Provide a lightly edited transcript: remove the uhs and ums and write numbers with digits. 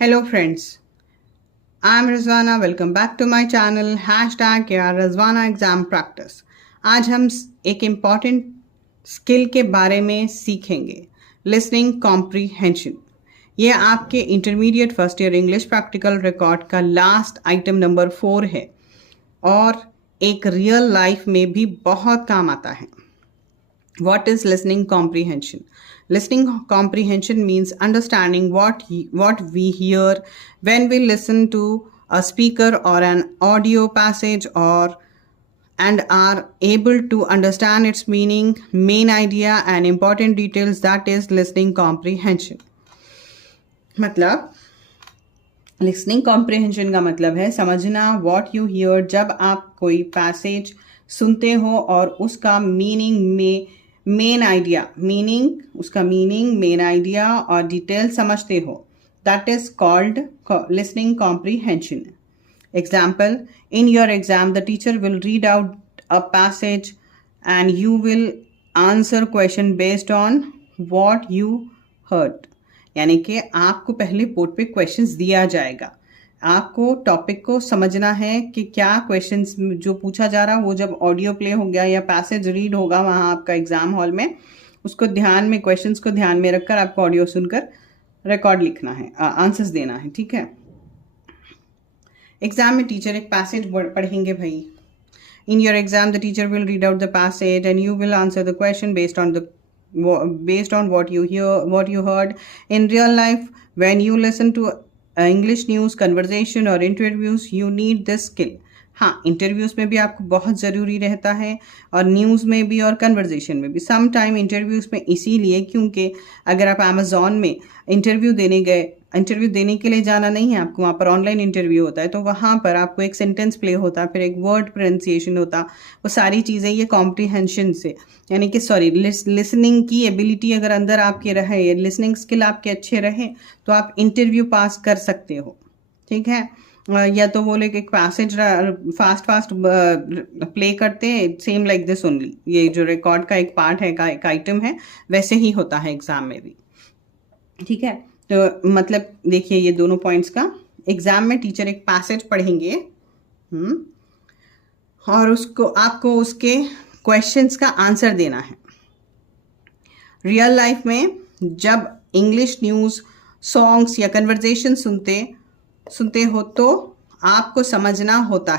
Hello friends, I'm Rizwana. Welcome back to my channel #Rizwana Exam Practice. आज हम एक important skill के बारे में सीखेंगे, लिसनिंग कॉम्प्रीहेंशन। ये आपके intermediate first year English practical record का लास्ट आइटम नंबर 4 है और एक रियल लाइफ में भी बहुत काम आता है। What is listening comprehension? Listening comprehension means understanding what we hear when we listen to a speaker or an audio passage and are able to understand its meaning, main idea and important details. That is listening comprehension. मतलब listening comprehension का मतलब है समझना what you here. जब आप कोई passage सुनते हो और उसका मीनिंग में मेन आइडिया मेन आइडिया और डिटेल समझते हो, that is called listening comprehension. Example, in your exam the teacher will read out a passage and you will answer question based on what you heard. यानी कि आपको पहले board पे questions दिया जाएगा, आपको टॉपिक को समझना है कि क्या क्वेश्चंस जो पूछा जा रहा है वो जब ऑडियो प्ले हो गया या पैसेज रीड होगा वहाँ आपका एग्जाम हॉल में, उसको ध्यान में क्वेश्चंस को ध्यान में रखकर आपको ऑडियो सुनकर रिकॉर्ड लिखना है, आंसर्स देना है। ठीक है। एग्जाम में टीचर एक पैसेज पढ़ेंगे भाई। In your exam the teacher will read out the passage and you will answer the question based on what you heard. In real life, when you listen to English news, conversation or interviews, you need this skill. हाँ, interviews में भी आपको बहुत ज़रूरी रहता है और news में भी और कन्वर्जेशन में भी। सम टाइम इंटरव्यूज़ में इसीलिए क्योंकि अगर आप अमेज़ॉन में इंटरव्यू देने के लिए जाना नहीं है आपको, वहाँ पर ऑनलाइन इंटरव्यू होता है, तो वहाँ पर आपको एक सेंटेंस प्ले होता है, फिर एक वर्ड प्रोनाउंसिएशन होता, वो सारी चीज़ें ये कॉम्प्रीहेंशन से यानी कि लिसनिंग की एबिलिटी अगर अंदर आपके रहे, लिसनिंग स्किल आपके अच्छे रहे तो आप इंटरव्यू पास कर सकते हो। ठीक है। या तो वो लोग एक पैसेज फास्ट प्ले करते हैं, सेम लाइक दिस ओनली। ये जो रिकॉर्ड का एक पार्ट है, एक आइटम है, वैसे ही होता है एग्जाम में भी। ठीक है। तो मतलब देखिए ये दोनों पॉइंट्स का, एग्जाम में टीचर एक पैसेज पढ़ेंगे और आपको उसके क्वेश्चंस का आंसर देना है। रियल लाइफ में जब इंग्लिश न्यूज़, सॉन्ग्स या कन्वर्जेशन सुनते हो तो आपको समझना होता